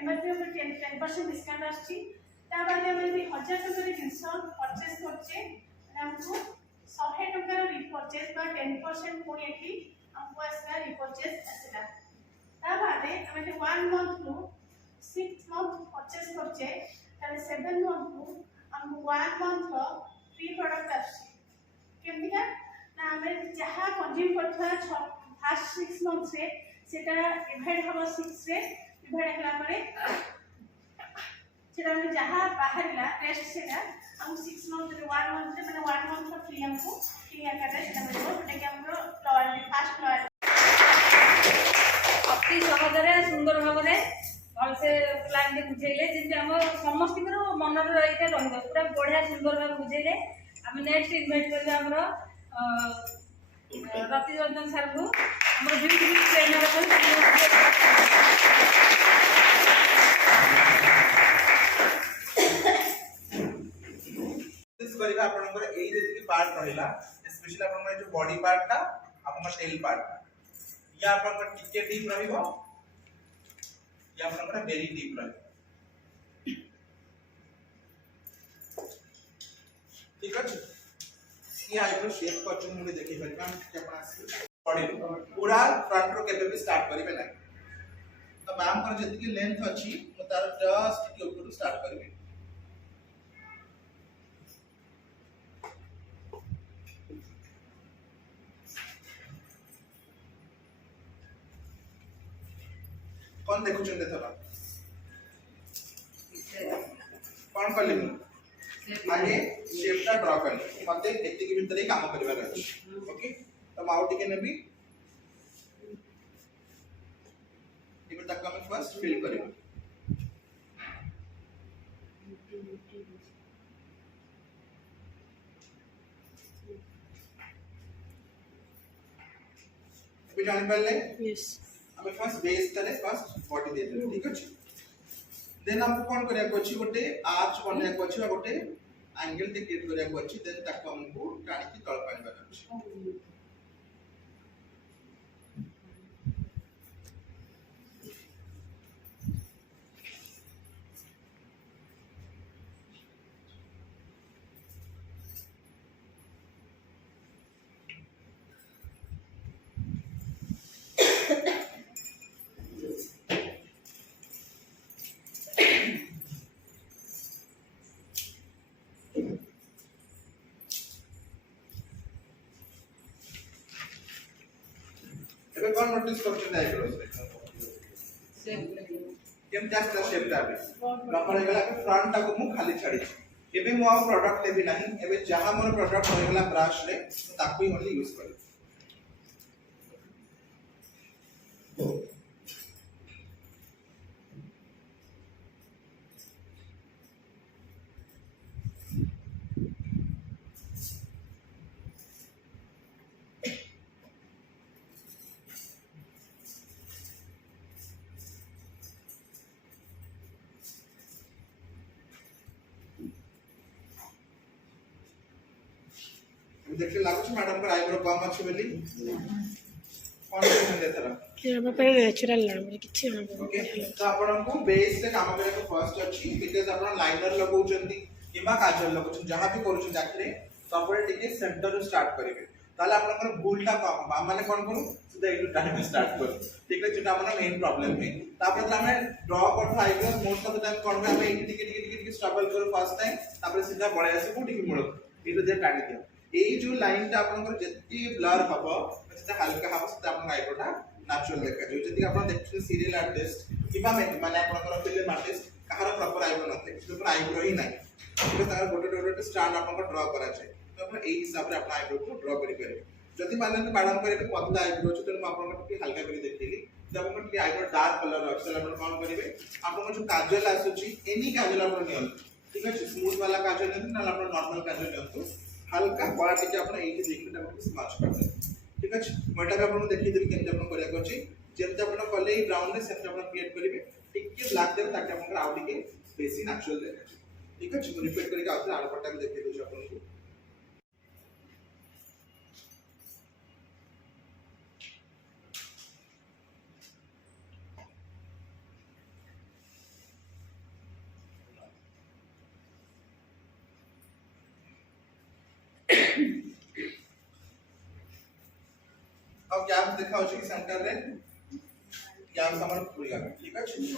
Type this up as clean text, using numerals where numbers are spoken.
MRP ऊपर 10% discount आछि ता बाद हम यदि 1000 टका रे जिंस परचेस करछे हमको 100 टका रे रिपर्चेस बा 10% कोन एठी हमको असला रिपर्चेस असला ता बाद हम जे 1 मंथ नु 6 मंथ परचेस करछे ताले 7 मंथ नु हमको 1 मंथ रो फ्री प्रोडक्ट आछि केमतिका ना हम जहा कंज्यूम करथवा फर्स्ट 6 मंथ से सेटा डिवाइड हबो 6 से डिवाइड हला परे सेटा हम जहा बाहरला टेस्ट सेटा हम 6 मंथ रे 1 मंथ रे माने 1 मंथ का फ्री हमको फ्री आकारे सेटा मिलबो सेटा कि हमरो लॉयल्टी फास्ट लॉयल्टी अति सहज रे सुंदर भाव रे भल से प्लान दे बुझेले जेंति हम समस्त को मन रे रहिते रहबो पूरा बढ़िया सुंदर भाव बुझेले हम नेक्स्ट इनवाइट करबे हमरो रति रंजन सर को हमर ब्यूटी ट्रेनर करिला आपनकर एई जेति पार्ट रहिला स्पेशली आपनकर जो बॉडी पार्ट ता आपनकर टेल पार्ट या आपनकर टिके डीप रहिबो या आपनकर वेरी डीप रहिबो ठीक अछि ये आइब्रो शेप करछु मुझे देखि परबा हम के पास बॉडी पूरा फ्रंट रो केबे भी स्टार्ट करिबे ना तो मैम कर जेति की लेंथ अछि म तार जस्ट के ऊपर स्टार्ट करबे कौन देखु चंदे थला कौन कर लेबे आगे शेपटा ड्रा करनी मते एति के भीतर काम करबा अछि ओके तो माउ टिके नेबी इबे तक हम फर्स्ट फिल करिबा इबे जान पहले यस हमें फर्स्ट बेस तले फर्स्ट बॉडी दे दे ठीक अछि देन हमको कोन करिया कोछि गोटे आर्च बनिया कोछि गोटे एंगल टे क्रिएट करिया कोछि देन तक हमको टाणी की तळ पानी अछि एबे कोन नोटिस करछन आइब्रोस रे शेप केम जास्ता शेप दाबे प्रॉपर हेगला के फ्रंट टाको मु खाली छाडी एबे मु आ प्रोडक्ट लेबी नाही एबे जहां मोर प्रोडक्ट होइगला ब्रश रे ताको ही ओनली यूज करी देखले लागुछ मैडम का आईब्रो कम अछि बोली कोन करन देतरा कि हम पर नेचुरल लाग किछि हम ओके तो आपन को बेस से काम करे को फर्स्ट अछि बिकॉज़ आपन लाइनर लगाउचंती किबा काजल लगाउचन जहां भी करूछ जाकरे तो आपण टिके सेंटर रो स्टार्ट करिवे ताले आपन भूलटा कम हम माने कोन करू सीधा एक टाइम स्टार्ट करू ठीक है जेटा हमर मेन प्रॉब्लम है तापर हमें ड्रॉ करथो eyebrow most of the time कोन में हमें टिके स्ट्रगल करू फर्स्ट टाइम तापर सीधा पळे आसे को टिके मुळ एतो जे काटी दियो এই जो लाइन टा आपन जेति ब्लर हबो सेटा हल्का हबो सेटा आपन आईब्रोटा नेचुरल देखा जो जदि आपन देखछन सीरियल आर्टिस्ट किबा माने आपन फिल्म आर्टिस्ट कहार प्रॉपर आईब्रो नथे तो आईब्रो ही नाही तो तार गोटे स्टार्ट आपन ड्रॉ करा जाय तो आपन एई हिसाब रे आपन आईब्रो को ड्रॉ करि परिबे जदि माने मैडम करे पतला आईब्रो छ तो आपन के हल्का करि देखिली जब आपन के आईब्रो डार्क कलर अछि आपन कोन करिवे आपन जो काजल आसुची एनी काजल आपन नियन ठीक है स्मूथ वाला काजल नियन ना आपन नॉर्मल काजल नियन हल्का बड़ा टिके अपन एठी देखि आपन स्मच कर दे ठीक अछि मोटा भी आपन देखि देबी केन आपन करिया अछि जेमते आपन कले ब्राउन रे सेट आपन क्रिएट करिवे टिके ब्लैक देबे ताकि आपन आउ टिके बेसी नेचुरल देखा ठीक अछि मैं रिपीट करके आउथरे आर पट्टा भी देखि देछु आपन को अब क्या देखा हो कि सेंटर रे क्या हमर पूरी ठीक अछि